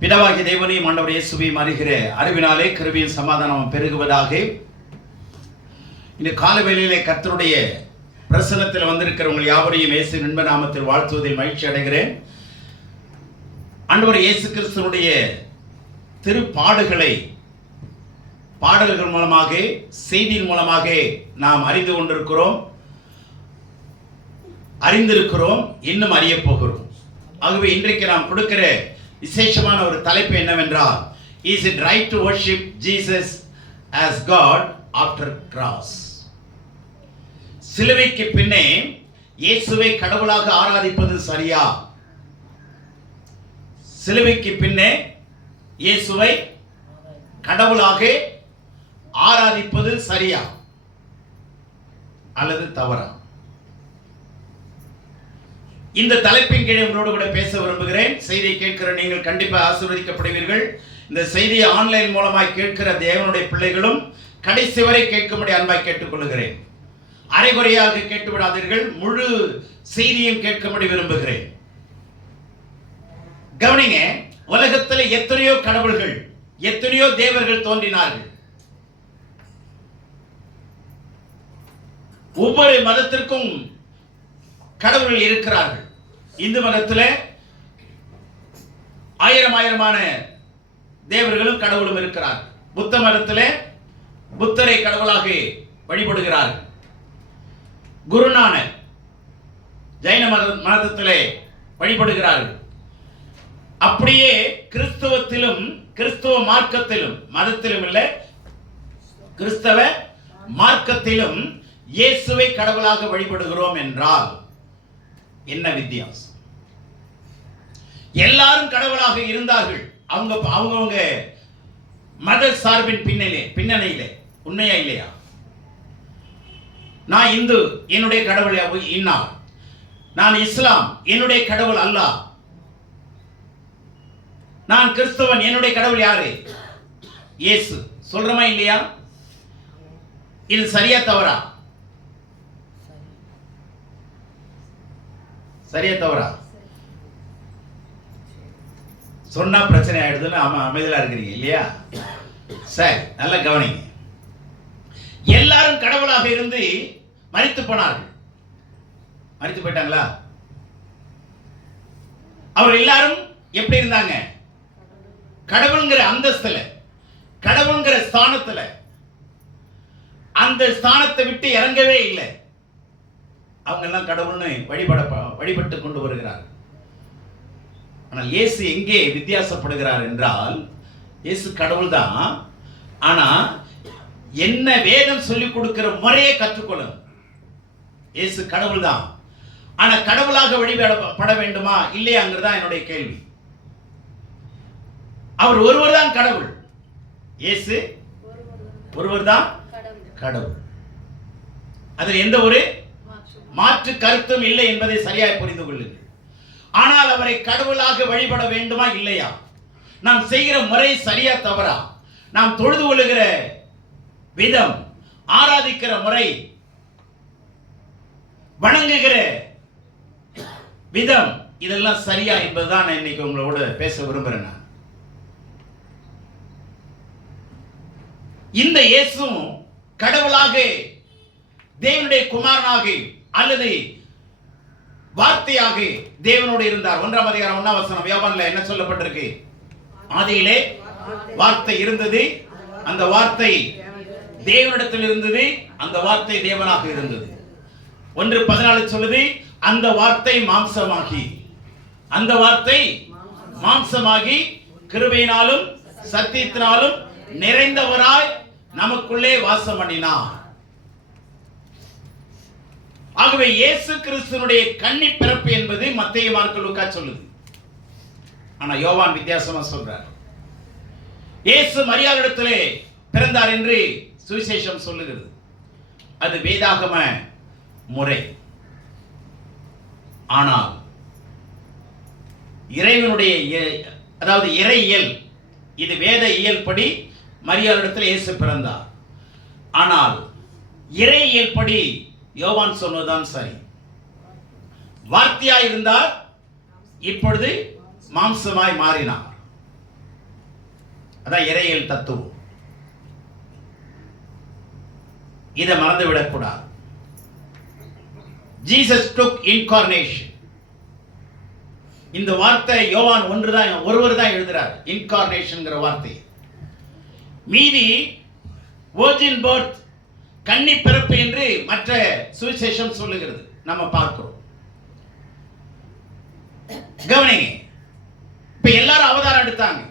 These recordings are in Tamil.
பிதாவாகிய தேவனையும் ஆண்டவர் இயேசுவையும் அறிகிற அறிவினாலே கிருபையின் சமாதானம் பெருகுவதாக. இந்த காலவேளையிலே கர்த்தருடைய பிரசன்னத்தில் வந்திருக்கிற உங்கள் யாவரையும் இயேசு நண்ப நாமத்தில் வாழ்த்துவதில் மகிழ்ச்சி அடைகிறேன். ஆண்டவர் இயேசு கிறிஸ்துவனுடைய திருப்பாடுகளை பாடல்கள் மூலமாக, செய்தியின் மூலமாக நாம் அறிந்திருக்கிறோம், இன்னும் அறிய போகிறோம். ஆகவே இன்றைக்கு நாம் கொடுக்கிற விசேஷமான ஒரு தலைப்பு என்னவென்றால், is it right to worship Jesus as God after cross? சிலுவைக்கு பின்னே இயேசுவை கடவுளாக ஆராதிப்பது சரியா? சிலுவைக்கு பின்னே இயேசுவை கடவுளாக ஆராதிப்பது சரியா அல்லது தவறா? இந்த தலைப்பின் கீழே உங்களோடு கூட பேச விரும்புகிறேன். செய்தியை கேட்கிற நீங்கள் கண்டிப்பாக ஆசீர்வதிக்கப்படுவீர்கள். இந்த செய்தியை ஆன்லைன் மூலமாய் கேட்கிற தேவனுடைய பிள்ளைகளும் கடைசி வரை கேட்கும்படி அன்பாய் கேட்டுக்கொள்கிறேன். அரைகுறையாக கேட்டுவிடாதீர்கள், முழு செய்தியும் கேட்கும்படி விரும்புகிறேன். கவனிங்க, உலகத்தில் எத்தனையோ கடவுள்கள், எத்தனையோ தேவர்கள் தோன்றினார்கள். ஒவ்வொரு மதத்திற்கும் கடவுள்கள் இருக்கிறார்கள். இந்து மதத்தில் ஆயிரமான தேவர்களும் கடவுளும் இருக்கிறார்கள். புத்த மதத்தில் புத்தரை கடவுளாக வழிபடுகிறார்கள். குருநானக் ஜைன மதத்திலே வழிபடுகிறார்கள். அப்படியே கிறிஸ்தவத்திலும், கிறிஸ்தவ மார்க்கத்திலும், மதத்திலும் இல்லை, கிறிஸ்தவ மார்க்கத்திலும் இயேசுவை கடவுளாக வழிபடுகிறோம் என்றால் என்ன வித்தியாசம்? எல்லாரும் கடவுளாக இருந்தார்கள். அவங்க மத சார்பின் பின்னணியிலே. உண்மையா இல்லையா? நான் இந்து, என்னுடைய கடவுள் இன்னார். நான் இஸ்லாம், என்னுடைய கடவுள் அல்லாஹ். நான் கிறிஸ்தவன், என்னுடைய கடவுள் யாரு? இயேசு. சொல்றமா இல்லையா? இது சரியா தவறா? சரியா தவறா? சொன்னா பிரச்சனை ஆயிடுதுன்னு அமைதியா இருக்கிறீங்க இல்லையா? சரி, நல்லா கவனிங்க. எல்லாரும் கடவுளாக இருந்து மரித்து போனார்கள். மரித்து போயிட்டாங்களா? அவர் எல்லாரும் எப்படி இருந்தாங்க? கடவுள்ங்கிற அந்தஸ்துல, கடவுள்ங்கிற ஸ்தானத்துல. அந்த ஸ்தானத்தை விட்டு இறங்கவே இல்லை. அவங்க எல்லாம் கடவுள்னு வழிபட்டு கொண்டு வருகிறார். ஆனால் இயேசு எங்கே வித்தியாசப்படுகிறார் என்றால், இயேசு கடவுள் தான், ஆனா என்ன வேதம் சொல்லிக் கொடுக்கிற முறையை கற்றுக்கொள்ளணும். இயேசு கடவுள் தான், ஆனா கடவுளாக வழிபட வேண்டுமா இல்லையாங்கிறதா என்னுடைய கேள்வி. அவர் ஒருவர் தான் கடவுள். இயேசு ஒருவர் தான் கடவுள். அதில் எந்த ஒரு மாற்று கருத்தும் இல்லை என்பதை சரியாய் புரிந்து கொள்ளுங்கள். ஆனால் அவரை கடவுளாக வழிபட வேண்டுமா இல்லையா? நாம் செய்கிற முறை சரியா தவறா? நாம் தொழுது கொள்ளுகிற விதம், ஆராதிக்கிற முறை, வணங்குகிற விதம், இதெல்லாம் சரியா என்பதுதான் நான் இன்னைக்கு உங்களோட பேச விரும்புகிறேன். இந்த இயேசுவும் கடவுளாக, தேவனுடைய குமாரனாக அல்லது வார்த்தையாக தேவனோடு இருந்தார். 1ஆம் அதிகாரம் 1ஆம் வசனம் யோவான்ல என்ன சொல்லப்பட்டிருக்கு? ஆதியிலே வார்த்தை இருந்தது, அந்த வார்த்தை தேவனிடத்தில் இருந்தது, அந்த வார்த்தை தேவனாக இருந்தது. 1:14 சொல்லுது, அந்த வார்த்தை மாம்சமாகி, அந்த வார்த்தை மாம்சமாகி கிருபையினாலும் சத்தியத்தினாலும் நிறைந்தவராய் நமக்குள்ளே வாசம் பண்ணினார். ஆகவே இயேசு கிறிஸ்துவினுடைய கன்னி பிறப்பு என்பது மத்தேயு, மார்க்கு, லூக்கா சொல்லுது. ஆனா யோவான் வித்தியாசமா சொல்றார். இயேசு மரியாளிடத்திலே பிறந்தார் என்று சுவிசேஷம் சொல்லுகிறது. அது வேதாகம முறை. ஆனால் இறைவனுடைய, அதாவது இறையியல், இது வேத இயல் படி மரியாளிடத்தில் இயேசு பிறந்தார். ஆனால் இறையியல் படி யோவான் சொன்னதுதான் சரி. வார்த்தையாய் இருந்தார், இப்பொழுது மாம்சமாய் மாறினார். அதான் இறையியல் தத்துவம். இதை மறந்து விடக்கூடாது. ஜீசஸ் டுக் இன்கார்னேஷன். இந்த வார்த்தை யோவான் ஒருவர் தான் எழுதுறார் இன்கார்னேஷன்ங்கிற வார்த்தை. மீதி வர்ஜின் பர்த், கன்னி பிறப்பு என்று மற்ற சுவிசேஷம் சொல்லுகிறது, நம்ம பார்க்கிறோம். கவனிங்க, இப்ப எல்லாரும் அவதாரம் எடுத்தாங்க.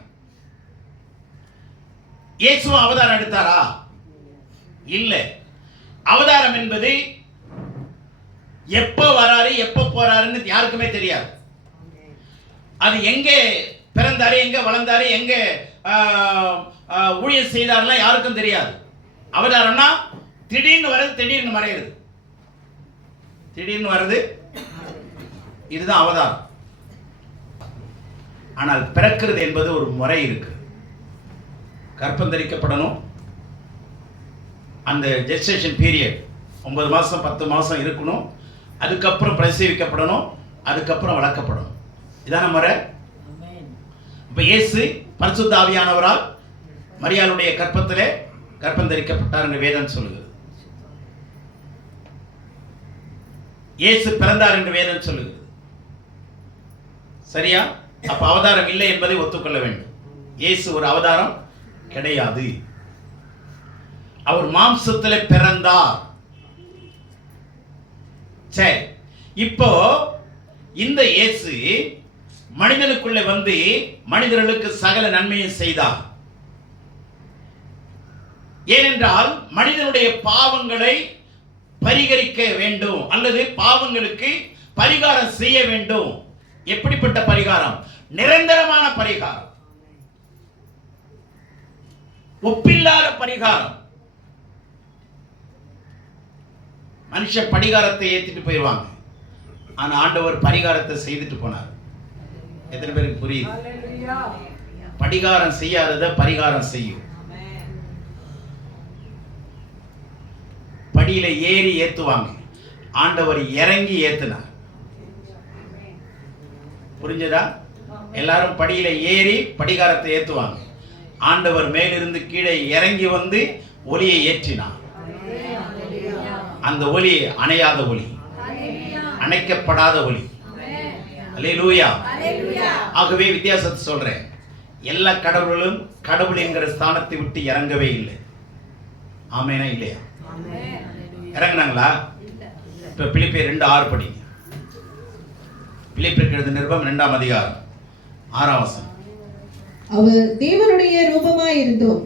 இயேசுவும் அவதாரம் எடுத்தாரா? இல்ல. அவதாரம் என்பது எப்ப வராரு எப்ப போறாருன்னு யாருக்குமே தெரியாது. அது எங்கே பிறந்தாரு, எங்க வளர்ந்தாரு, எங்க ஊழியம் செய்தாருலாம் யாருக்கும் தெரியாது. அவதாரம்னா திடீர்னு வருது, திடீர்னு மறையுது, திடீர்னு வருது, இதுதான் அவதாரம். ஆனால் பிறக்கிறது என்பது ஒரு முறை இருக்கு. கர்ப்பம் தரிக்கப்படணும், அந்த ஜெஸ்டேஷன் பீரியட் 9 மாசம் 10 மாசம் இருக்கணும், அதுக்கப்புறம் பிரசவிக்கப்படணும், அதுக்கப்புறம் வளர்க்கப்படணும். இதான முறை. இப்ப இயேசு பரிசுத்த ஆவியானவரால் மரியாளுடைய கர்ப்பத்திலே கர்ப்பம் தரிக்கப்பட்டார் என்று வேதம் சொல்லுகிறது. இயேசு பிறந்தார் என்று வேதம் சொல்லுகிறது. சரியா? அப்ப அவதாரம் இல்லை என்பதை ஒத்துக்கொள்ள வேண்டும். இயேசு ஒரு அவதாரம் கிடையாது. அவர் மாம்சத்திலே பிறந்தார். சரி, இப்போ இந்த இயேசு மனிதனுக்குள்ளே வந்து மனிதர்களுக்கு சகல நன்மையை செய்தார். ஏனென்றால் மனிதனுடைய பாவங்களை பரிகரிக்க வேண்டும், அல்லது பாவங்களுக்கு பரிகாரம் செய்ய வேண்டும். எப்படிப்பட்ட பரிகாரம்? நிரந்தரமான பரிகாரம், ஒப்பில்லாத பரிகாரம். மனுஷ பரிகாரத்தை ஏத்திட்டு போயிடுவாங்க, ஆனா ஆண்டவர் பரிகாரத்தை செய்துட்டு போனார். எத்தனை பேருக்கு புரியுது? பரிகாரம் செய்யாதத பரிகாரம் செய்யும். படியில ஏறி ஏத்துவாங்க, ஆண்டவர் இறங்கி ஏத்துனார். புரிஞ்சதா? எல்லாரும் படியில ஏறி படிகாரத்தை ஏத்துவாங்க, ஆண்டவர் மேலிருந்து கீழே இறங்கி வந்து ஒளியை ஏற்றினார். அந்த ஒளி அணையாத ஒளி, அணைக்கப்படாத ஒளி. அல்லேலூயா. ஆகவே வித்தியாசத்தை சொல்றேன். எல்லா கடவுளும் கடவுள் என்கிற ஸ்தானத்தை விட்டு இறங்கவே இல்லை. ஆமேனா இல்லையா? இறங்கினாங்களா? இப்ப பிலிப்பியர் 2:6 படிங்க. பிலிப்பியருக்கு எழுதின நிருபம் 2ஆம் அதிகாரம் 6ஆம் வசனம். அவர் தேவனுடைய ரூபமாயிருந்தும்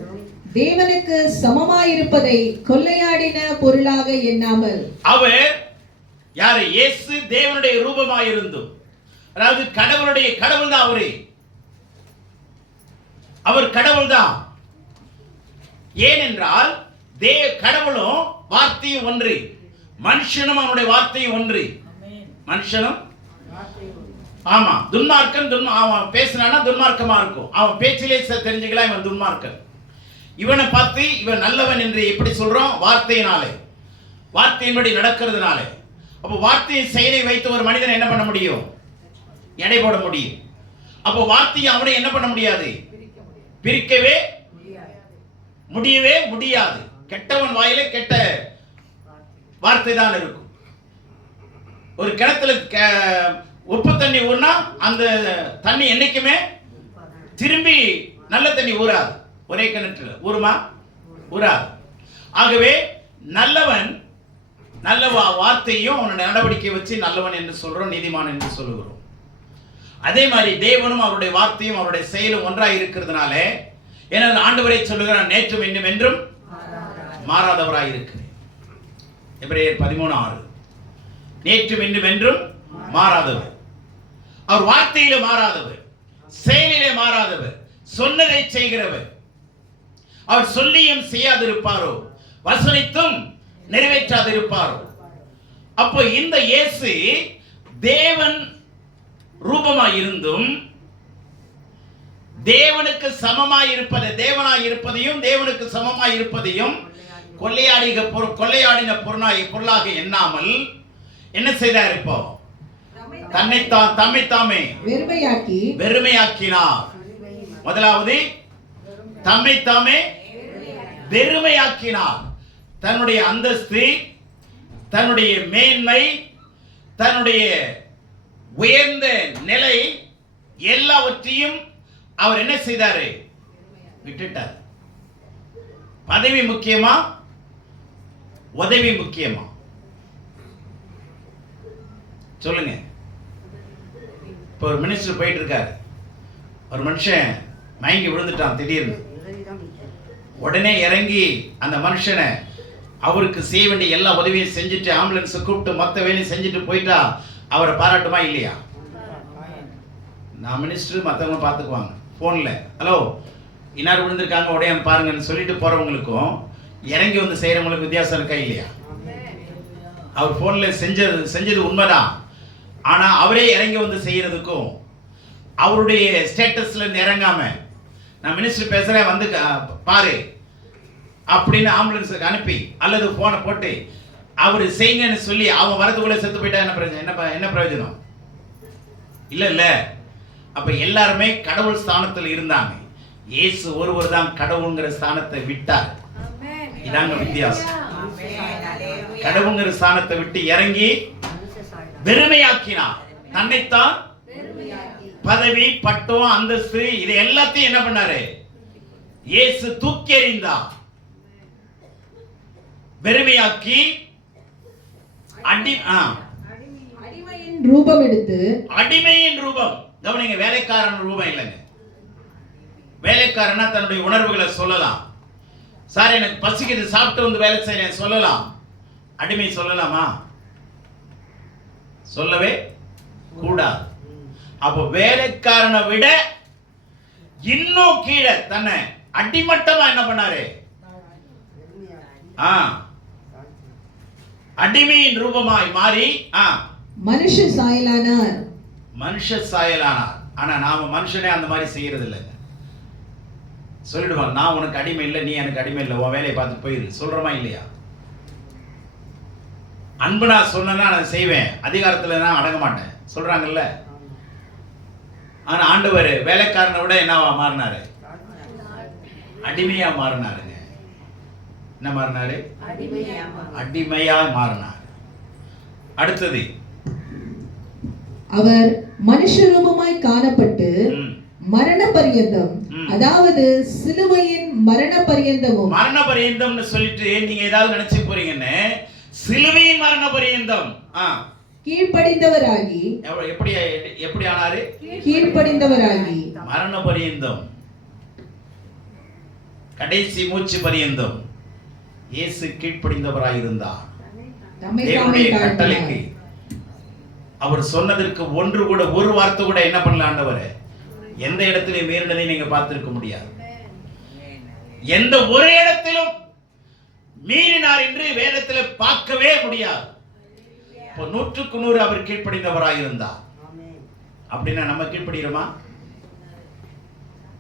தேவனுக்கு சமமாயிருப்பதை கொள்ளையாடின பொருளாக எண்ணாமல். அவர் யாரு? இயேசு தேவனுடைய ரூபமாயிருந்தும், அதாவது கடவுளுடைய கடவுள் தான் அவரு. அவர் கடவுள் தான். ஏனென்றால் கடவுளும் வார்த்தையும் ஒன்று, மனுஷனும் அவனுடைய வார்த்தையும் ஒன்று. மனுஷனும் ஆமா துன்மார்க்கன், அவன் பேசினானா துன்மார்க்கமா இருக்கும். அவன் பேச்சிலே தெரிஞ்சுக்கலாம் இவன் துன்மார்க்கன். இவனை பார்த்து இவன் நல்லவன் என்று எப்படி சொல்றோம்? வார்த்தையினாலே, வார்த்தையின்படி நடக்கிறதுனாலே. அப்போ வார்த்தையை செயலை வைத்து ஒரு மனிதன் என்ன பண்ண முடியும்? எடை போட முடியும். அப்போ வார்த்தையை அவனை என்ன பண்ண முடியாது? பிரிக்கவே முடியவே முடியாது. கெட்டவன் வாயிலே கெட்ட வார்த்தை தான் இருக்கும். ஒரு கிணத்துல உப்பு தண்ணி ஊறினா அந்த தண்ணி என்னைக்குமே திரும்பி நல்ல தண்ணி ஊறாது. ஒரே கிணற்றுல ஊருமா? ஊறாது. ஆகவே நல்லவன் நல்ல வார்த்தையும் அவனுடைய நடவடிக்கை வச்சு நல்லவன் என்று சொல்றோம், நீதிமான் என்று சொல்லுகிறோம். அதே மாதிரி தேவனும் அவருடைய வார்த்தையும் அவருடைய செயலும் ஒன்றாக இருக்கிறதுனால, ஏனால் ஆண்டவரை சொல்லுகிறார், நேற்றும் இன்னும் என்றும் மாறாதவராய் இருக்கிறேன். எபிரேயர் 13:6. நேற்றும் இன்னும் என்றும் மாறாதவர். அவர் வார்த்தையிலே மாறாதவர், செயலிலே மாறாதவர், சொன்னதை செய்கிறவர். அவர் சொல்லியும் செய்யாதிருப்பாரோ, வசனித்தும் நிறைவேற்றாதிருப்பாரோ. அப்போ இந்த இயேசு தேவன் ரூபமாய் இருந்தும் தேவனுக்கு சமமாய் இருப்பதை, தேவனாய் இருப்பதையும் தேவனுக்கு சமமாய் இருப்பதையும் கொள்ளையாடின பொருளாக எண்ணாமல் என்ன செய்தார்? இப்போ தம்மை தாமே வெறுமையாக்கினார். முதலாவது தம்மை தாமே வெறுமையாக்கினார். தன்னுடைய அந்தஸ்து, தன்னுடைய மேன்மை, தன்னுடைய உயர்ந்த நிலை எல்லாவற்றையும் அவர் என்ன செய்தாரு? விட்டுட்டார். பதவி முக்கியமா, உதவி முக்கியமா? சொல்லுங்க. இப்போ ஒரு மினிஸ்டர் போயிட்டு இருக்காரு, ஒரு மனுஷன் மயங்கி விழுந்துட்டான் திடீர்னு. உடனே இறங்கி அந்த மனுஷனை அவருக்கு செய்ய வேண்டிய எல்லா உதவியும் செஞ்சுட்டு ஆம்புலன்ஸ் கூப்பிட்டு மொத்த வேலையும் செஞ்சுட்டு போயிட்டா அவரை பாராட்டுமா இல்லையா? நான் மினிஸ்டர், மற்றவங்க பார்த்துக்குவாங்க. ஃபோனில் ஹலோ இன்னார் விழுந்திருக்காங்க உடைய பாருங்கன்னு சொல்லிட்டு போகிறவங்களுக்கும் இறங்கி வந்து செய்கிறவங்களுக்கு வித்தியாசம் இருக்கா இல்லையா? அவர் ஃபோனில் செஞ்சது உண்மைதான். ஆனால் அவரே இறங்கி வந்து செய்கிறதுக்கும் அவருடைய ஸ்டேட்டஸில் இறங்காம நான் மினிஸ்டர் பேசுகிறேன் வந்து பாரு அப்படின்னு ஆம்புலன்ஸுக்கு அனுப்பி அல்லது ஃபோனை போட்டு அவர் செய்யுங்கன்னு சொல்லி அவன் வரதுக்குள்ளே செத்து போயிட்டா என்ன பிரயோஜனம்? இல்லை. அப்போ எல்லாருமே கடவுள் ஸ்தானத்தில் இருந்தாங்க. இயேசு ஒருவர் தான் கடவுள்ங்கிற ஸ்தானத்தை விட்டார். இதாங்க வித்தியாசம். கடவுள்ங்கிற ஸ்தானத்தை விட்டு இறங்கி வெறுமையாக்கினார். தன்னைத்தான் பதவி, பட்டம், அந்தஸ்து இது எல்லாத்தையும் என்ன பண்ணாரு? இயேசு தூக்கி எறிந்தார். வெறுமையாக்கி அடிமையின் ரூபம் எடுத்து, அடிமையின் ரூபம். கவனிங்க, வேலைக்காரன் ரூபம் இல்லைங்க. வேலைக்காரனா தன்னுடைய உணர்வுகளை சொல்லலாம். சார் எனக்கு பசிக்குது, சாப்பிட்டு வந்து வேலை செய்யறேன் சொல்லலாம். அடிமை சொல்லலாமா? சொல்லவே கூடாது. அப்போ வேலைக்காரனை விட இன்னும் கீழே தன்னை அடிமட்டமா என்ன பண்ணாரு? அடிமையின் ரூபமாய் மாறி மனுஷ சாயலானார். மனுஷ சாயலானார். ஆனா நாம மனுஷனே அந்த மாதிரி செய்யறது இல்லைங்க. சொல்லிடுவாங்க, நான் உனக்கு அடிமை இல்லை, நீ எனக்கு அடிமை இல்லை, உன் வேலையை பார்த்து போயிரு. சொல்றமா இல்லையா? அன்பு நான் சொன்னா நான் செய்வேன், அதிகாரத்துல நான் அடங்க மாட்டேன் சொல்றாங்கல்ல. ஆனா ஆண்டவர் வேலைக்காரனை விட என்னவா மாறினாரு? அடிமையா மாறினாருங்க. என்ன மாறினாரு? அடிமையா மாறினார். அடுத்தது, அவர் மனுஷ ரூபமாய் காணப்பட்டு மரண பரியந்தம், அதாவது சிலுவையின் மரண பரியந்தமும். மரண பரியந்தம்னு சொல்லிட்டு நீங்க ஏதாவது நினைச்சு போறீங்கன்னு, சிலுவையின் மரண பரியந்தம் கீழ்ப்படிந்தவராகி. எப்படி ஆனாரு? கீழ்ப்படிந்தவராகி மரண பரியந்தம், கடைசி மூச்சு பரியந்தம் இயேசு கீழ்ப்படிந்தவராயிருந்தார். தேவனுடைய கட்டளைக்கு அவர் சொன்னதற்கு ஒன்று கூட, ஒரு வார்த்தை கூட என்ன பண்ணல ஆண்டவர் எந்த இடத்திலும் மீறினதை நீங்க பார்த்திருக்க முடியாது. எந்த ஒரு இடத்திலும் மீறினார் என்று வேதத்தில் பார்க்கவே முடியாது. 100க்கு 100 அவர் கீழ்ப்படிந்தவராயிருந்தார். அப்படின்னா நம்ம கீழ்ப்படுகிறோமா?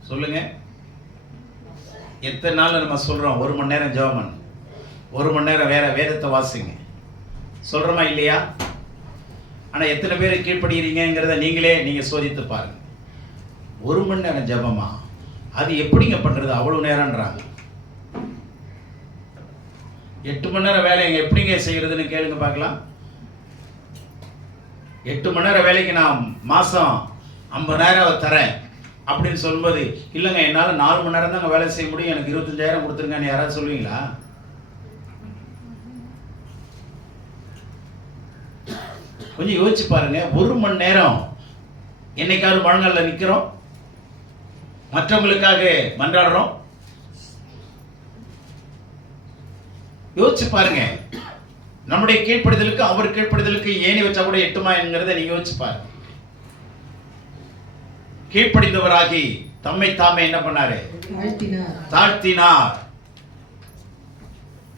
சொல்லுங்க. எத்தனை நாள் நம்ம சொல்றோம் 1 மணி நேரம் ஜெபம் பண்ணு, 1 மணி நேரம் வேற வேதத்தை வாசிங்க சொல்றோமா இல்லையா? ஆனா எத்தனை பேர் கீழ்ப்படுகிறீங்கிறத நீங்க சோதித்து பாருங்க. 1 மணி நேரம் ஜெபமா? அது எப்படிங்க பண்றது அவ்வளவு நேரம்ன்றாங்க. 8 மணி நேரம் வேலை எப்படிங்க செய்யறதுன்னு கேளுங்க பார்க்கலாம். 8 மணி நேரம் வேலைக்கு நான் மாசம் 50,000 தரேன் அப்படின்னு சொல்லும்போது, இல்லைங்க என்னால் 4 மணி நேரம் தாங்க வேலை செய்ய முடியும், எனக்கு 25,000 கொடுத்துருங்கன்னு யாராவது சொல்லுவீங்களா? கொஞ்சம் யோசிச்சு பாருங்க. 1 மணி நேரம் என்னைக்காவது முழங்கால நிற்கிறோம், மற்றவங்களுக்காக மன்றாடுறோம். யோசிச்சு பாருங்க. நம்முடைய கீழ்ப்படுதலுக்கு அவர் கீழ்ப்படுதலுக்கு ஏணி வச்சா கூட எட்டுமா என்கிறத நீங்க யோசிச்சு பாருங்க. கீழ்ப்படிந்தவராகி தம்மை தாமே என்ன பண்ணாரு? தாழ்த்தினார்.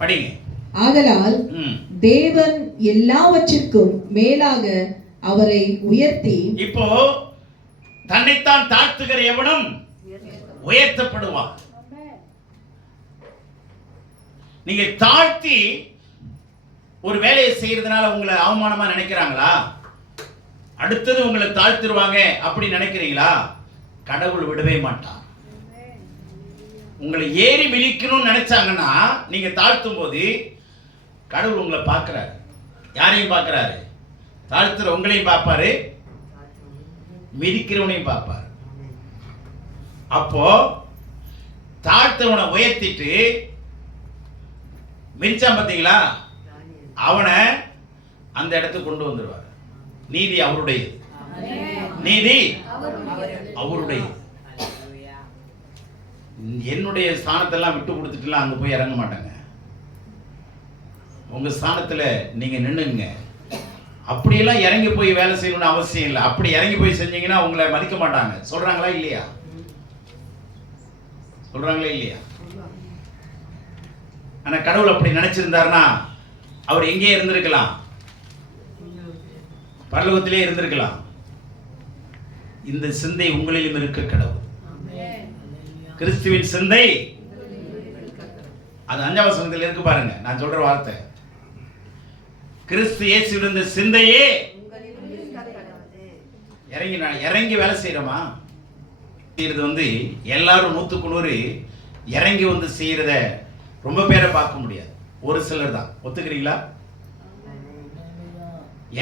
படிங்க. ஆதலால் தேவன் எல்லாவற்றிற்கும் மேலாக அவரை உயர்த்தி. இப்போ தன்னைத்தான் தாழ்த்துகிற எவனும் உயர்த்தப்படுவான். நீங்க தாழ்த்தி ஒரு வேலையை செய்யறதுனால உங்களை அவமானமா நினைக்கிறாங்களா? அடுத்தது உங்களை தாழ்த்திடுவாங்க அப்படி நினைக்கிறீங்களா? கடவுள் விடவே மாட்டார். உங்களை ஏறி மிதிக்கணும்னு நினைச்சாங்கன்னா நீங்க தாழ்த்தும் போது கடவுள் உங்களை பார்க்கிறாரு. யாரையும் பார்க்கிறாரு? தாழ்த்துற உங்களையும் பார்ப்பாரு, மிதிக்கிறவனையும் பார்ப்பாரு. அப்போ தாழ்த்தவனை உயர்த்திட்டு மிதிச்சான் பார்த்தீங்களா, அவனை அந்த இடத்துக்கு கொண்டு வந்துடுவார். நீதி அவருடையது, நீதி அவருடையது. என்னுடைய ஸ்தானத்தெல்லாம் விட்டு கொடுத்துட்டுலாம் அங்கே போய் இறங்க மாட்டாங்க. உங்க ஸ்தானத்தில் நீங்க நின்னுங்க. அப்படியெல்லாம் இறங்கி போய் வேலை செய்யணும்னு அவசியம் இல்லை. அப்படி இறங்கி போய் செஞ்சீங்கன்னா உங்களை மதிக்க மாட்டாங்க. சொல்றாங்களா இல்லையா? சொல்றாங்களா இல்லையா? ஆனா கடவுள் அப்படி நினைச்சிருந்தாருன்னா அவர் எங்கே இருந்திருக்கலாம்? பரலோகத்திலே இருந்திருக்கலாம். இந்த சிந்தை உங்களிலும் இருக்க கடவுள். கிறிஸ்துவின் சிந்தை அது 5ஆம் வசனத்தில் இருக்கு பாருங்க. நான் சொல்ற வார்த்தை, கிறிஸ்து இயேசுவின் இந்த சிந்தையே இறங்கி வேலை செய்யறோமா? இது எல்லாரும் 100% இறங்கி வந்து செய்யறத ரொம்ப பேரை பார்க்க முடியாது. ஒரு சிலர் தான். ஒத்துக்கிறீங்களா?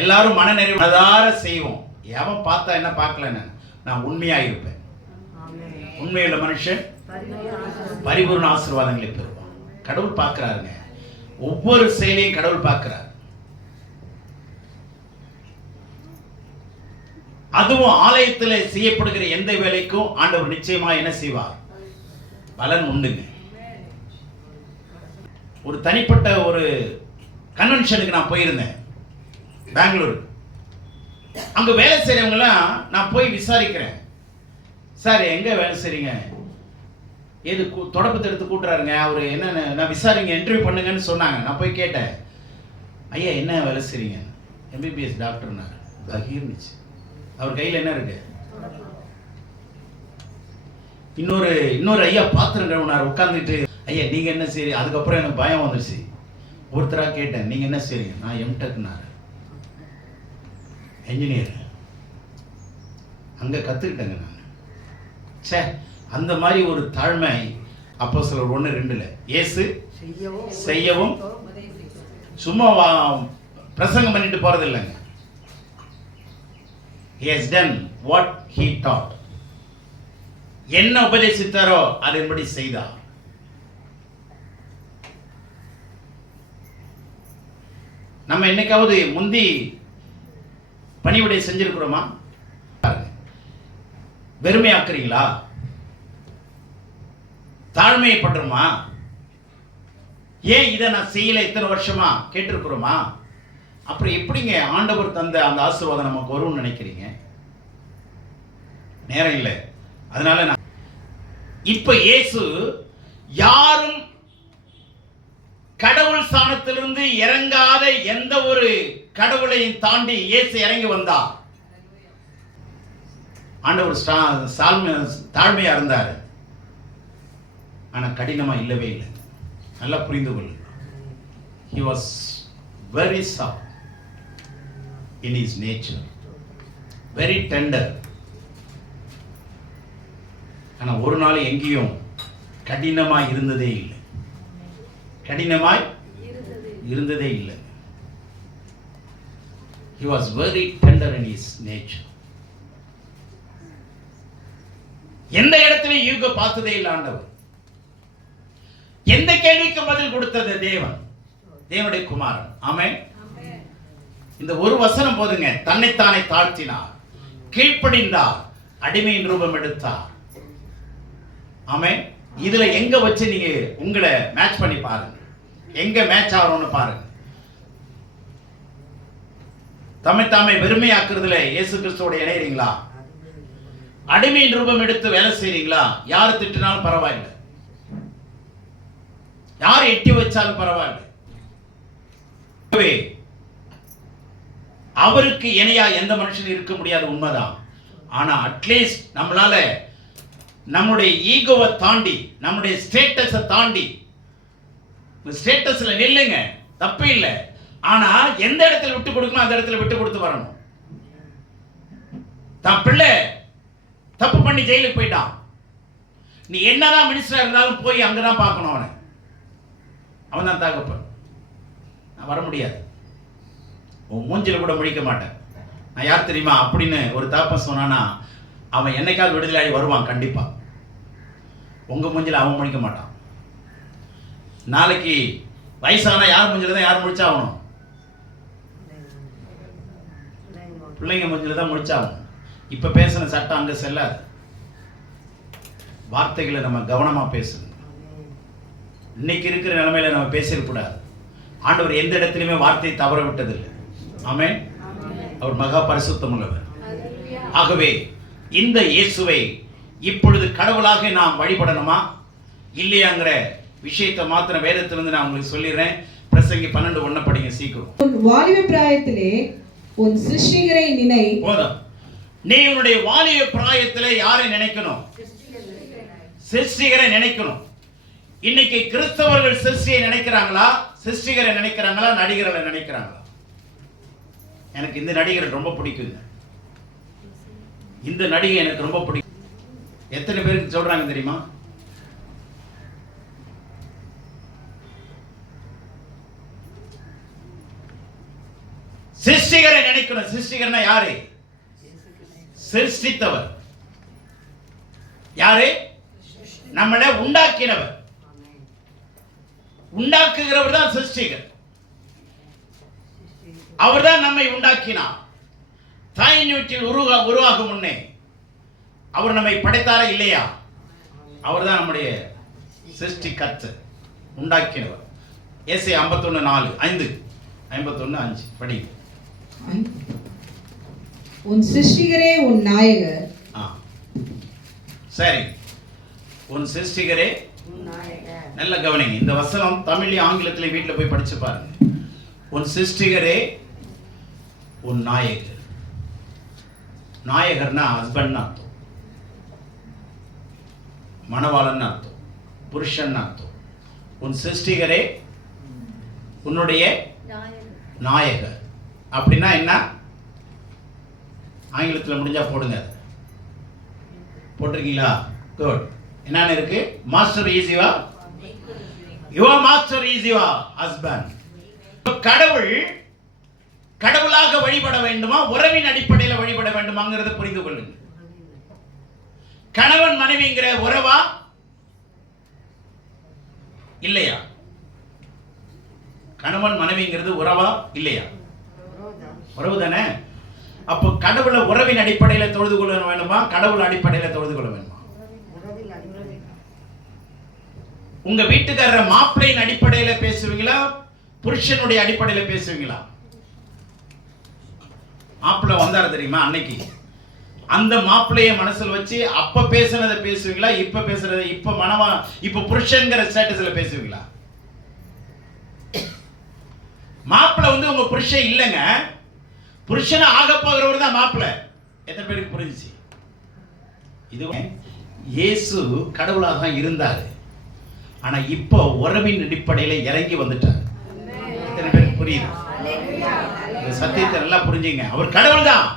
எல்லாரும் மன நிறைவு மனதார செய்வோம். எவன் பார்த்தா என்ன பார்க்கலன்னு நான் உண்மையா இருப்பேன். உண்மையுள்ள மனுஷன் பரிபூர்ண ஆசீர்வாதங்களை பெறுவான். கடவுள் பார்க்கிறாருங்க. ஒவ்வொரு செயலையும் கடவுள் பார்க்கிறார். அதுவும் ஆலயத்தில் செய்யப்படுகிற எந்த வேலைக்கும் ஆண்டவர் நிச்சயமா என்ன செய்வார்? பலன் உண்டுங்க. ஒரு தனிப்பட்ட ஒரு கன்வென்ஷனுக்கு நான் போயிருந்தேன், பெங்களூர். அங்க வேலை செய்யறவங்கலாம் நான் போய் விசாரிக்கிறேன். சார் எங்க வேலை செய்றீங்க? ஏது தொடப்பத்தை எடுத்து கூட்டுறாருங்க. அவர் என்ன, நான் விசாரிங்க, இன்டர்வியூ பண்ணுங்கன்னு சொன்னாங்க. நான் போய் கேட்டேன், ஐயா என்ன வேலை செய்றீங்க? எம்பிபிஎஸ் டாக்டர்னாரு. பகீர்னுச்சு. அவர் கையில் என்ன இருக்கு? இன்னொரு ஐயா பாத்திரம் உட்கார்ந்துட்டு, ஐயா நீங்க என்ன செய்றீங்க? அதுக்கப்புறம் எனக்கு பயம் வந்துருச்சு. ஒருத்தரா கேட்டேன், நீங்க என்ன செய்றீங்க? நான் எம்டெக்னாரு, என்ஜினியர். அங்க கத்துக்கிட்டேங்க நான். சே, அந்த மாதிரி ஒரு தாழ்மை அப்போஸ்தலர் 1:2 இயேசு செய்யவும் சும்மா பிரசங்கம் பண்ணிட்டு போறது இல்லைங்க. He has done what he taught. என்ன உபதேசித்தாரோ அதன்படி செய்தார். நம்ம என்னைக்காவது முந்தி பணிவிடை செஞ்சிருக்கிறோமா? வெறுமையாக்குறீங்களா? தாழ்மையப்படுறோமா? ஏன் இதை நான் செய்யல இத்தனை வருஷமா கேட்டிருக்கிறோமா? அப்புறம் எப்படிங்க ஆண்டவர் தந்த அந்த ஆசீர்வாதம் நமக்கு வரும்னு நினைக்கிறீங்க? நேரம் இல்லை. அதனால நான் இப்ப இயேசு யாரும் கடவுள் ஸ்தானத்திலிருந்து இறங்காத எந்த ஒரு கடவுளையும் தாண்டி இயேசு இறங்கி வந்தார். ஆண்டவர் தாழ்மையா இருந்தார், ஆனா கடினமா இல்லவே இல்லை. நல்லா புரிந்து கொள்ளுங்க. He was very soft in his nature, very tender. ஆனா ஒரு நாள் எங்கேயும் கடினமாய் இருந்ததே இல்லை. கடினமாய் இருந்ததே இல்லை. He was very tender in his nature. எந்த இடத்திலும் ஈகோ பார்த்ததே இல்லை ஆண்டவர். எந்த கேள்விக்கு பதில் கொடுத்தது தேவன், தேவனுடைய குமாரன். ஆமென். இந்த ஒரு வசனம் போதுங்க. தன்னைத்தானே தாழ்த்தினார், கீழ்ப்படிந்தார், அடிமையின் ரூபம் எடுத்தார். ஆமென். இதுல எங்க வச்சு நீங்க உங்களை மேட்ச் பண்ணி பாருங்க, எங்க மேட்ச் ஆகிறோம்னு பாருங்க. தம்மை வெறுமையாக்குறதுல இயேசு கிறிஸ்துவோட இணையறீங்களா? அடிமையின் ரூபம் எடுத்து வேலை செய்றீங்களா? யாரு திட்டினாலும் பரவாயில்லை, யார் எட்டி வச்சாலும் பரவாயில்லை. அவருக்கு இணையா எந்த மனுஷனும் இருக்க முடியாது, உண்மைதான். ஆனா அட்லீஸ்ட் நம்மளால நம்முடைய ஈகோவை தாண்டி, நம்முடைய ஸ்டேட்டஸை தாண்டி, ஸ்டேட்டஸ்ல நில்லுங்க, தப்பு இல்லை. ஆனா எந்த இடத்துல விட்டு கொடுக்கணும் அந்த இடத்துல விட்டு கொடுத்து வரணும். தான் பிள்ளை தப்பு பண்ணி ஜெயிலுக்கு போயிட்டான், நீ என்னதான் மினிஸ்டரா இருந்தாலும் போய் அங்கதான் பார்க்கணும் அவனை. அவன் தான் தகப்பன். நான் வர முடியாது, உன் மூஞ்சில கூட முழிக்க மாட்டேன். நான் யார் தெரியுமா அப்படின்னு ஒரு தகப்பன் சொன்னானா அவன் என்னைக்காவது விடுதலையாகி வருவான் கண்டிப்பா. உங்க மூஞ்சில அவன் முழிக்க மாட்டான். நாளைக்கு வயசானா யார் மூஞ்சில தான் யார் முழிச்சாகணும்? பிள்ளைங்க மூஞ்சில தான் முழிச்சாகணும். இப்ப பேசின சட்டம் அங்க செல்லாது. வார்த்தைகளை நம்ம கவனமா பேசணும். இன்னைக்கு இருக்கிற நிலைமையில நம்ம பேசிடக்கூடாது. ஆண்டவர் எந்த இடத்திலுமே வார்த்தையை தவற விட்டதில்லை. ஆமென். அவர் மகா பரிசுத்தம் உள்ளவர். ஆகவே இந்த இயேசுவை இப்பொழுது கடவுளாக நாம் வழிபடணுமா இல்லையாங்கிற விஷயத்தை மாத்திரம் வேதத்திலிருந்து நான் உங்களுக்கு சொல்லிடுறேன். பிரசங்கி 12:1 படிங்க சீக்கிரம். உன் வாலிப பிராயத்திலே உன் சிருஷ்டிகரை நினை. போதும். நீ உன்னுடைய வாலிப பிராயத்திலே யாரை நினைக்கணும்? சிருஷ்டிகரை நினைக்கணும். இன்னைக்கு கிறிஸ்தவர்கள் சிருஷ்டியை நினைக்கிறாங்களா, சிருஷ்டிகரை நினைக்கிறாங்களா, நடிகர்களை நினைக்கிறாங்களா? எனக்கு இந்த நடிகர் ரொம்ப பிடிக்குங்க. இந்த நடிகை எனக்கு ரொம்ப பிடிக்கும். எத்தனை பேருக்கு சொல்றாங்க தெரியுமா? சிருஷ்டிகரை நினைக்கணும். சிருஷ்டிகர்னா யாரு? சிருஷ்டித்தவர். யாரு? நம்மளை உண்டாக்கினவர். உண்டாக்குகிறவர் தான் சிருஷ்டிகர். அவர் தான் நம்மை உண்டாக்கினார். தாயின் வீட்டில் உருவாகும் முன்னே அவர் நம்மை படைத்தாரா இல்லையா? அவர் தான் நம்முடைய சிருஷ்டி கர்த்தர், உண்டாக்கினவர். ஏசாயா 51:4 51:5 படி. உன் சிருஷ்டிகரே உன் நாயகர். சரி, உன் சிருஷ்டிகரே நல்ல கவனிங்க. இந்த வசனம் தமிழ்ல ஆங்கிலத்தில் வீட்டில் போய் படிச்சு பாருங்க. உன் சிருஷ்டிகரே உன் நாயகர். நாயகர்னா ஹஸ்பண்ட் அர்த்தம், மணவாளன் அர்த்தம், புருஷன் அர்த்தம். உன் சிருஷ்டிகரே உன்னுடைய நாயகர் அப்படின்னா என்ன? ஆங்கிலத்தில் முடிஞ்சா போடுங்க. போட்டிருக்கீங்களா? குட். என்னன்னு இருக்கு? மாஸ்டர் ஈஸிவா, யுவர் மாஸ்டர் ஈஸிவா ஹஸ்பண்ட். கடவுள் கடவுளாக வழிபட வேண்டுமா, உறவின் அடிப்படையில் வழிபட வேண்டுமாங்கிறத புரிந்து கொள்ளுங்க. கணவன் மனைவிங்கிற உறவா இல்லையா? கணவன் மனைவிங்கிறது உறவா இல்லையா? உறவு தானே. அப்போ கடவுளை உறவின் அடிப்படையில் தொழுது கொள்ள வேண்டுமா, கடவுள் அடிப்படையில் தொழுது கொள்ள வேண்டுமா? உங்க வீட்டுக்காரர் மாப்பிள்ளையின் அடிப்படையில் பேசுவீங்களா, புருஷனுடைய அடிப்படையில் பேசுவீங்களா? மாப்பிள்ளை வந்தாரு தெரியுமா அன்னைக்கு, அந்த மாப்பிள்ளைய மனசுல வச்சு அப்ப பேசுனதை பேசுவீங்களா, இப்ப பேசுறதை இப்ப புருஷன்கிற ஸ்டேட்டஸ்ல பேசுவீங்களா? மாப்பிள்ளை உங்க புருஷன் இல்லைங்க, புருஷனை ஆக போகிறவர் தான் மாப்பிள்ளை. எத்தனை பேருக்கு புரிஞ்சுச்சு? இது இயேசு கடவுளாக தான் இருந்தாரு, ஆனா இப்போ உறவின் அடிப்படையில் இறங்கி வந்துட்டார். எத்தனை பேருக்கு புரியுது? சத்தியத்தை நல்லா புரிஞ்சுங்க. அவர் கடவுள் தான்,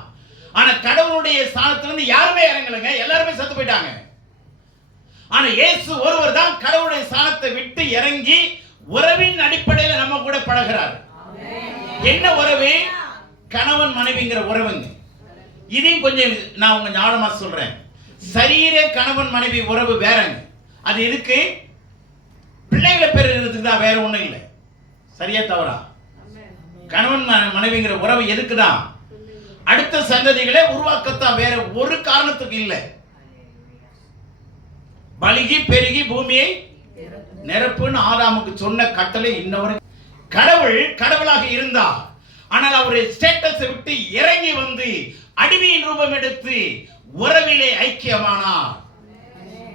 ஆனா கடவுளுடைய ஸ்தானத்திலிருந்து யாருமே இறங்கலைங்க, எல்லாருமே செத்து போயிட்டாங்க. ஆனா இயேசு ஒருவர் தான் கடவுளுடைய ஸ்தானத்தை விட்டு இறங்கி உறவின் அடிப்படையில் நம்ம கூட பழகிறார். என்ன உறவு? கணவன் மனைவிங்கிற உறவுங்க. இதையும் கொஞ்சம் நான் உங்க ஞாபகமா சொல்றேன். சரீர கணவன் மனைவி உறவு வேறங்க. அது எதுக்கு? பிள்ளைகளை பெறுறதுக்கு தான், வேற ஒண்ணும் இல்லை. சரியா தவறா? கணவன் மனைவிங்கிற உறவு எதுக்குதான்? அடுத்த சந்ததிகளை உருவாக்கத்தான், வேற ஒரு காரணத்துக்கு இல்லை. பலுகி பெருகி பூமியை நிரப்புன்னு ஆதாமுக்கு சொன்ன கட்டளை இன்னவரை. கடவுள் கடவுளாக இருந்தார், ஆனால் அவருடைய ஸ்டேட்டஸை விட்டு இறங்கி வந்து அடிமையின் ரூபம் எடுத்து உறவிலே ஐக்கியமானார்.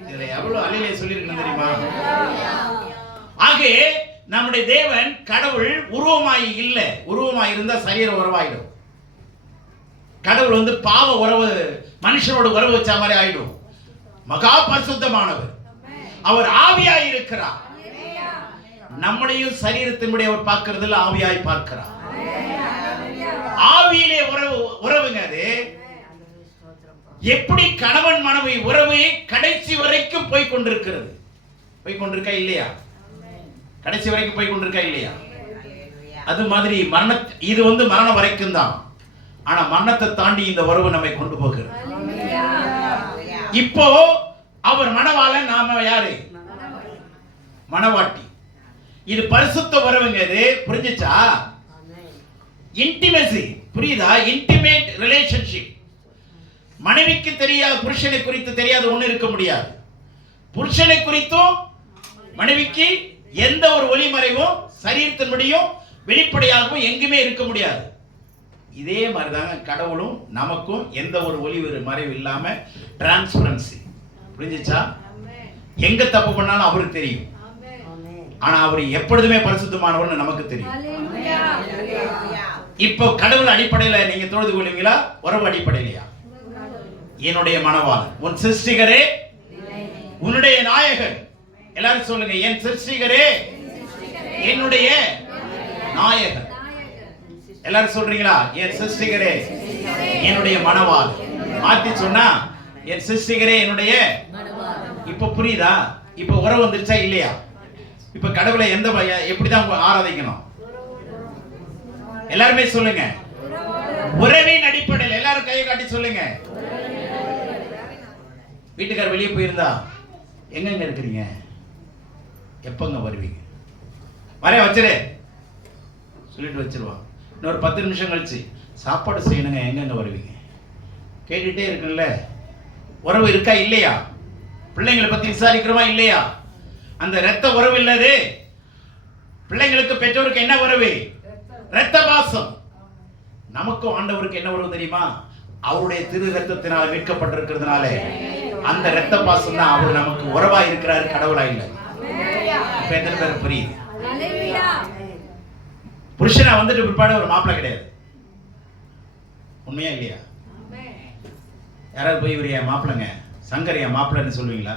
இதுல எவ்வளவு அலையிலே சொல்லியிருக்கணும் தெரியுமா? ஆகவே நம்முடைய தேவன் கடவுள் உருவமாய் இல்லை. உருவமாய் இருந்தா சரீர உறவாயிடும். கடவுள் பாவ உறவு, மனுஷனோட உறவு வச்ச மாதிரி ஆயிடும். மகா பரிசுத்தமானவர், அவர் ஆவியாய் இருக்கிறார். நம்முடைய சரீரத்தினுடைய அவர் பார்க்கிறதுல ஆவியாய் பார்க்கிறார். ஆவியிலே உறவுங்க. அது எப்படி கணவன் மனைவி உறவு கடைசி வரைக்கும் போய் கொண்டிருக்கிறது? போய் கொண்டிருக்கா இல்லையா? கடைசி வரைக்கும் போய் கொண்டிருக்கா இல்லையா? அது மாதிரி இது மரணம் வரைக்கும் தான். ஆனா மரணத்தை தாண்டி இந்த உறவு நம்மை கொண்டு போகிறது. இப்போ அவர் மணவாளன், நாம யாரு? மணவாட்டி. இது பரிசுத்த உறவுங்க. இது புரிஞ்சுச்சா? இன்டிமேசி புரியுதா? Intimate relationship. மனைவிக்கு தெரியாத, புருஷனை குறித்து தெரியாத ஒண்ணு இருக்க முடியாது. புருஷனை குறித்தும் மனைவிக்கு எந்த ஒரு ஒளிமறைவும் சரீரத்தின்படியும் வெளிப்படையாகவும் எங்குமே இருக்க முடியாது. இதே மாதிரிதாங்க கடவுளும் நமக்கும் எந்த ஒரு ஒளி மறைவு இல்லாம டிரான்ஸ்பரன்சி. புரிஞ்சுச்சா? எங்க தப்பு பண்ணாலும் அவருக்கு தெரியும். ஆனா அவர் எப்பொழுதுமே பரிசுத்தமானவர்னு நமக்கு தெரியும். இப்போ கடவுள் அடிப்படையில நீங்க தொழுது கொள்வீங்களா? உறவு அடிப்படையிலையா? என்னுடைய மணவாளன், உன் சிருஷ்டிகரே, உன்னுடைய நாயகன். எல்லாரும் சொல்லுங்க, என் சிருஷ்டிகரே, என்னுடைய நாயகன். எல்லாரும் சொல்றீங்களா? என் சிருஷ்டிகரே, என்னுடைய மணவாளன். மாத்தி சொன்னா என் சிருஷ்டிகரே, என்னுடைய. இப்ப புரியுதா? இப்ப உறவு வந்துருச்சா இல்லையா? இப்ப கடவுளை எப்படிதான் ஆராதிக்கணும்? எல்லாருமே சொல்லுங்க, உறவின் அடிப்படையில். எல்லாரும் கையை காட்டி சொல்லுங்க. வீட்டுக்காரர் வெளியே போயிருந்தா எங்க இருக்கிறீங்க, எப்பங்க வருவீங்க, வரைய வச்சிரு சொல்லிட்டு வச்சிருவான். இன்னொரு 10 நிமிஷம் கழிச்சு சாப்பாடு செய்யணுங்க, எங்கெங்க வருவீங்க கேட்டுட்டே இருக்குல்ல. உறவு இருக்கா இல்லையா? பிள்ளைங்களை பத்தி விசாரிக்கிறோமா இல்லையா? அந்த இரத்த உறவு இல்லது. பிள்ளைங்களுக்கு பெற்றோருக்கு என்ன உறவு? இரத்த பாசம். நமக்கும் ஆண்டவருக்கு என்ன உறவு தெரியுமா? அவருடைய திரு ரத்தத்தினால் மீட்கப்பட்டிருக்கிறதுனால அந்த இரத்த பாசம் தான் அவர் நமக்கு உறவா இருக்கிறாரு, கடவுளா இல்லை. இப்ப எத்தனை பேர் புரியுது? புருஷனா வந்துட்டு பிற்பாடு ஒரு மாப்பிள்ளை கிடையாது. உண்மையா இல்லையா? யாராவது போய் இவரையா மாப்பிள்ளைங்க, சங்கரையா மாப்பிள்ளைன்னு சொல்லுவீங்களா?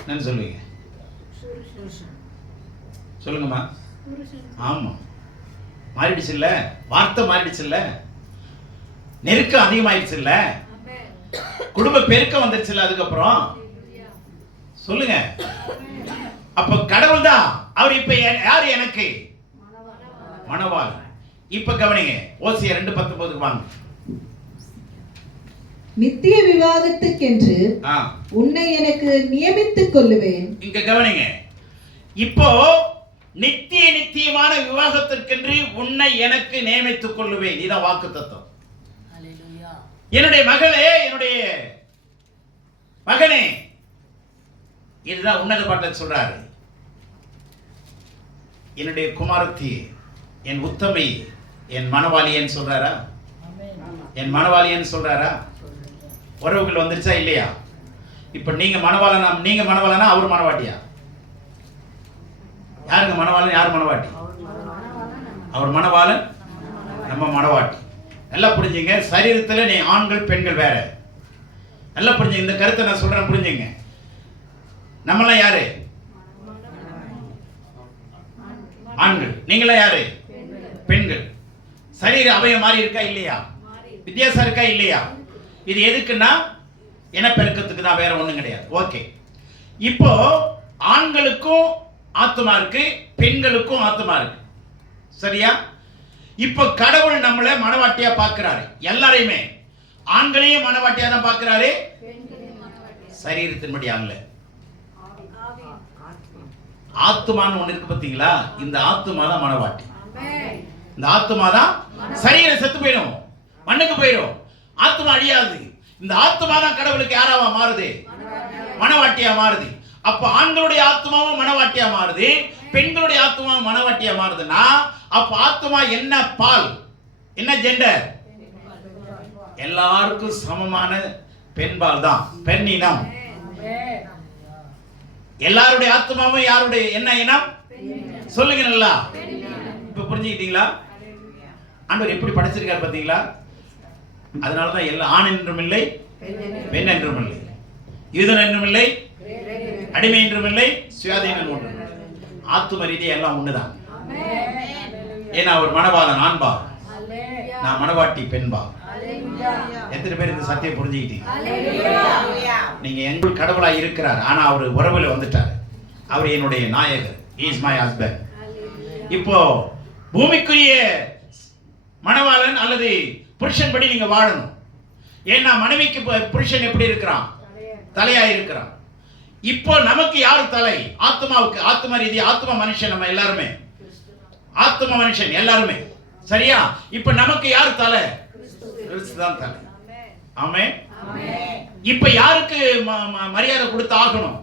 என்னன்னு சொல்லுவீங்க? சொல்லுங்கம்மா. ஆமா, மாறிடுச்சு இல்ல, வார்த்தை மாறிடுச்சு இல்ல, நெருக்கம் அதிகமாயிடுச்சு இல்ல, குடும்ப பெருக்கம் வந்துருச்சு இல்ல. அதுக்கப்புறம் சொல்லுங்க. அப்ப கடவுள் தான் அவர். இப்ப யாரு எனக்கு? மணவாளன். இப்ப கவனிங்க, ஓசியா 2:19 வாங்க. நித்திய விவாகத்துக்கென்று உன்னை எனக்கு நியமித்துக் கொள்ளுவேன். இங்க கவனிங்க, இப்போ நித்தியமான விவாகத்திற்கென்று உன்னை எனக்கு நியமித்துக் கொள்ளுவேன். இதான் வாக்குத்தத்தம். என்னுடைய மகளே, என்னுடைய மகனே, இதுதான் உன்னத பாட்டில் சொல்றாரு. என்னுடைய குமாரத்தி, என் உத்தமை, என் மணவாளியன்னு சொல்றாரா? என் மணவாளியன்னு சொல்றாரா? உறவுகள் வந்துருச்சா இல்லையா? இப்ப நீங்க மணவாளனா அவர் மணவாட்டியா? யாருங்க மணவாளன், யார் மணவாட்டி? அவர் மணவாளன், நம்ம மணவாட்டி. நல்லா புரிஞ்சுங்க. சரீரத்துல நீ ஆண்கள் பெண்கள் வேற. நல்லா புரிஞ்சுங்க, இந்த கருத்தை நான் சொல்றேன், புரிஞ்சுங்க. நம்மளாம் யாரு? ஆண்கள். நீங்களாம் யாரு? பெண்கள். சரீர அவயம் மாறி இருக்கா இல்லையா? வித்தியாசம் இருக்கா இல்லையா? இது எதுக்குன்னா இனப்பெருக்கத்துக்கு தான், வேற ஒண்ணும் கிடையாது. ஓகே, இப்போ ஆண்களுக்கும் ஆத்மா இருக்கு, பெண்களுக்கும் ஆத்மா இருக்கு. சரியா? இப்போ கடவுள் நம்மளை மணவாட்டியா பார்க்கிறாரு. எல்லாரையுமே ஆண்களையும் மணவாட்டியா தான் பார்க்கிறாரு, சரீரத்தின்படி அல்ல. ஆத்மான்னு ஒண்ணு இருக்கு பாத்தீங்களா? இந்த ஆத்மா தான் மணவாட்டி. இந்த ஆத்மா தான். சரீரம் செத்து போயிடும், மண்ணுக்கு போயிடும், ஆத்மா அழியாது. இந்த ஆத்மா தான் கடவுளுக்கு யாராவா மாறுது? மணவாட்டியா மாறுது. அப்ப ஆண்களுடைய ஆத்மாவும் மணவாட்டியா மாறுது, பெண்களுடைய ஆத்மாவும் மணவாட்டியா மாறுதுன்னா அப்ப ஆத்மா என்ன பால், என்ன ஜெண்டர்? எல்லாருக்கும் சமமான பெண்பால் தான், பெண்ணினம். எல்லாருடைய ஆத்மாவும் யாருடைய என்ன இனம்? சொல்லுங்க நல்லா. இப்ப புரிஞ்சுக்கிட்டீங்களா? ஆண்டவர் எப்படி படைச்சிருக்காரு பாத்தீங்களா? அதனாலதான் எல்லா ஆண் என்றும் இல்லை, பெண் என்றும் இல்லை, யூதன் என்றும் இல்லை, அடிமை என்றும் இல்லை, சுயாதீனம் ஒன்று. ஆத்தும ரீதியா எல்லாம் ஒண்ணுதான். ஏன்னா அவர் மணவாளன் ஆண்பா, நான் மணவாட்டி பெண்பா. எத்தனை பேர் இந்த சத்தியம் புரிஞ்சுக்கிட்டீங்க? நீங்க எங்கள் கடவுளா இருக்கிறார், ஆனா அவர் உறவுல வந்துட்டார். அவர் என்னுடைய நாயகர், he is my husband. இப்போ பூமிக்குரிய மணவாளன் அல்லது புருஷன் படி நீங்க வாழணும். ஏன்னா மனைவிக்கு புருஷன் எப்படி இருக்கிறான்? தலையா இருக்கிறான். இப்போ நமக்கு யார் தலை? ஆத்மாவுக்கு, ஆத்ம ரீதி, ஆத்ம மனுஷன். நம்ம எல்லாருமே ஆத்ம மனுஷன் எல்லாருமே, சரியா? இப்ப நமக்கு யார் தலை? கிறிஸ்து தான் தலை. ஆமென். இப்ப யாருக்கு மரியாதை கொடுத்து ஆகணும்?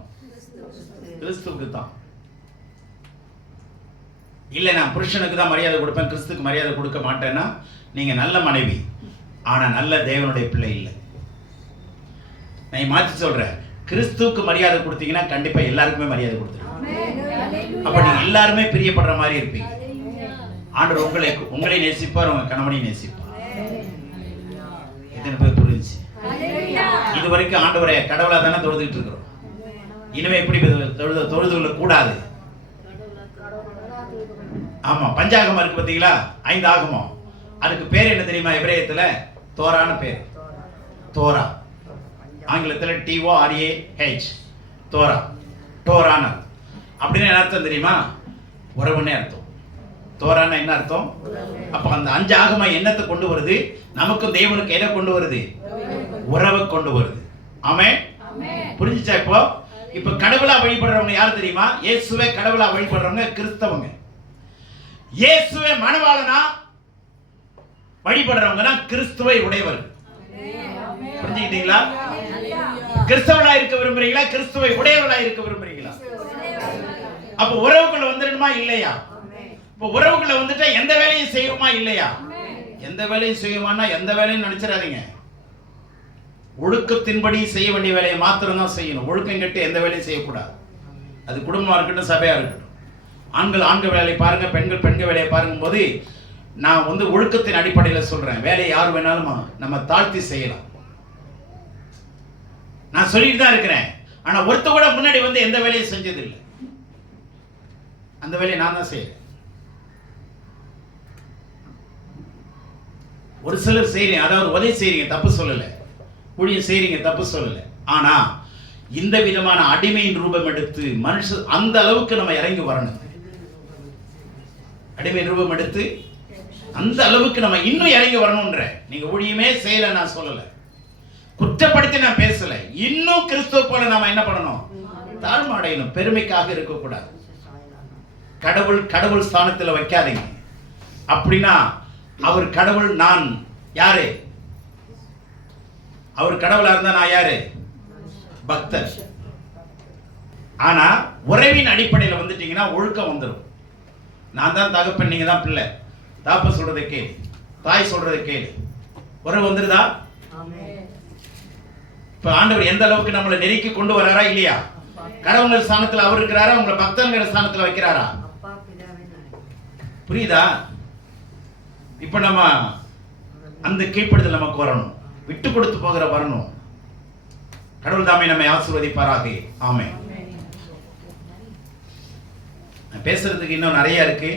கிறிஸ்துவுக்கு தான். இல்ல நான் புருஷனுக்கு தான் மரியாதை கொடுப்பேன், கிறிஸ்துக்கு மரியாதை கொடுக்க மாட்டேன்னா நீங்க நல்ல மனைவி, ஆனா நல்ல தேவனுடைய பிள்ளை இல்லை. நான் மாற்றி சொல்றேன், கிறிஸ்துவுக்கு மரியாதை கொடுத்தீங்கன்னா கண்டிப்பா எல்லாருக்குமே மரியாதை கொடுத்துருங்க. அப்ப நீங்க எல்லாருமே பிரியப்படுற மாதிரி இருப்பீங்க. ஆண்டவர் உங்களை நேசிப்பார், உங்க கணவனையும் நேசிப்பார். எத்தனை பேர் புரிஞ்சு? இது வரைக்கும் ஆண்டவரை கடவுளா தானே தொழுதுகிட்டு இருக்கிறோம். இனிமே எப்படி தொழுது கொள்ள கூடாது. ஆமா, பஞ்சாகமம் இருக்கு பாத்தீங்களா? 5 ஆகமம். அதுக்கு பேர் என்ன தெரியுமா? எபிரேயத்துல தோரான பேர். தோரா, ஆங்கிலத்துல TORAH, தோரா, டோரான. அப்படின்னு என்ன அர்த்தம் தெரியுமா? உறவுன்னே அர்த்தம். தோரான என்ன அர்த்தம்? அப்ப அந்த 5 ஆகமம் என்னத்தை கொண்டு வருது? நமக்கும் தேவனுக்கு எதை கொண்டு வருது? உறவை கொண்டு வருது. ஆமென். புரிஞ்சுச்சா? இப்ப கடவுளா வழிபடுறவங்க யாரு தெரியுமா? இயேசுவே கடவுளா வழிபடுறவங்க கிறிஸ்தவங்க. இயேசுவே மணவாளனா வழிபடுறவங்க தான் கிறிஸ்துவை உடையவர்கள். புரிஞ்சுக்கிட்டீங்களா? கிறிஸ்தவர்களா இருக்க விரும்புறீங்களா? கிறிஸ்துவை உடையவர்களா இருக்க விரும்புறீங்களா? அப்ப உறவுக்குள்ள வந்துடணுமா இல்லையா? இப்ப உறவுக்குள்ள வந்துட்டா எந்த வேலையும் செய்யுமா இல்லையா? எந்த வேலையும் செய்யுமானா எந்த வேலையும் நினைச்சிடாதீங்க. ஒழுக்கத்தின்படி செய்ய வேண்டிய வேலையை மாத்திரம் தான் செய்யணும். ஒழுக்கம் கெட்டு எந்த வேலையும் செய்யக்கூடாது. அது குடும்பமா இருக்கட்டும், சபையா இருக்கட்டும். ஆண்கள் வேலையை பாருங்க, பெண்கள் வேலையை பாருங்கும் போது நான் ஒழுக்கத்தின் அடிப்படையில் சொல்றேன். வேலையை யார் வேணாலும் நம்ம தாழ்த்தி செய்யலாம். நான் சொல்லிட்டு தான் இருக்கிறேன். ஆனா ஒருத்த கூட முன்னாடி எந்த வேலையும் செஞ்சது இல்லை. அந்த வேலையை நான் தான் செய்யறேன். ஒரு சிலர் செய்றீங்க, அதாவது உதவி செய்றீங்க, தப்பு சொல்லல. ஊழியம் செய்றீங்க, தப்பு சொல்லல. ஆனா இந்த விதமான அடிமையின் ரூபம் எடுத்து மனுஷன் அந்த அளவுக்கு நம்ம இறங்கி வரணும். அடிமை ரூபம் எடுத்து அந்த அளவுக்கு நம்ம இன்னும் இறங்கி வரணும்ன்ற. நீங்க ஊழியமே செய்யல நான் சொல்லல, குற்றப்படுத்தி நான் பேசல. இன்னும் கிறிஸ்துவ போல நாம என்ன பண்ணணும்? தாழ்மை அடையணும். பெருமைக்காக இருக்கக்கூடாது. கடவுள் ஸ்தானத்தில் வைக்காதீங்க. அப்படின்னா அவர் கடவுள், நான் யாரு? அவர் கடவுளா இருந்தா நான் யாரு? பக்தர். ஆனா உறவின் அடிப்படையில் வந்துட்டீங்கன்னா ஒழுக்கம் வந்துடும். நான் தான் தகப்பன், நீங்க தான் பிள்ளை. தாப்ப சொல்றதை கேளு, தாய் சொல்றதை கேளு. உறவு வந்துருதா? இப்ப ஆண்டவர் எந்த அளவுக்கு நம்மளை நெருக்கி கொண்டு வராரா இல்லையா? கடவுள் ஸ்தானத்துல அவர் இருக்கிறாரா? உங்களை பக்தங்கிற ஸ்தானத்துல வைக்கிறாரா? புரியுதா? இப்ப நம்ம அந்த கீழ்ப்படுதல் நமக்கு வரணும். விட்டு கொடுத்து போகிற வரணும். கடவுள் தாமே நம்மை ஆசீர்வதிப்பாராக. ஆமென். பேசுறதுக்கு இன்னும் நிறைய இருக்கு.